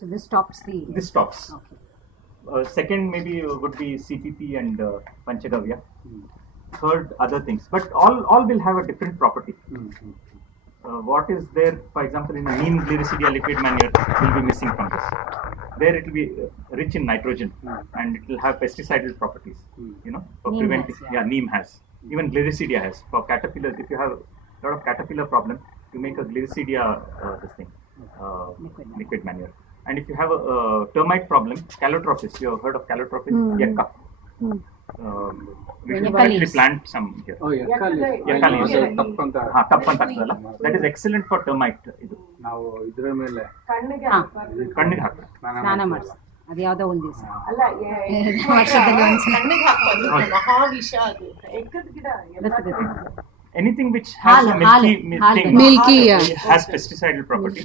So this stops the. This stops. Okay. Second maybe would be CPP and Panchagavya. Third, other things, but all will have a different property. What is there, for example, in a neem gliricidia liquid manure will be missing from this. There it will be rich in nitrogen and it will have pesticidal properties. You know, for Neem preventing. has, yeah. Neem has. Even gliricidia has. For caterpillars, if you have a lot of caterpillar problem, you make a gliricidia liquid manure. And if you have a termite problem, calotropis, you have heard of calotropis? Yakka. We should Yakka actually leaves. plant some here. Yakka leaves. ತಪ್ಪಂತ ತಪ್ಪ ಅಂತ ಆಗ್ತದಲ್ಲ, that is excellent for termite. ಇದು ನಾವು ಇದ್ರ ಮೇಲೆ ಕಣ್ಣಿಗೆ ಹಾಕ್ತಾರೆ. ಸ್ನಾನ ಮಾಡಿಸಿ ಅದು ಯಾವುದೋ ಒಂದು ದಿವಸ ಅಲ್ಲ ವರ್ಷದಲ್ಲಿ ಒಂದ್ಸಲ. ಕಣ್ಣಿಗೆ ಹಾಕೋದು ಮಹಾವಿಷ ಅದು ಎಕ್ಕದ ಗಿಡ ಎಲ್ಲ Anything which has ಹಾಲು, a milky ಹಾಲು, thing ಹಾಲು. Milky, yeah. has pesticidal property.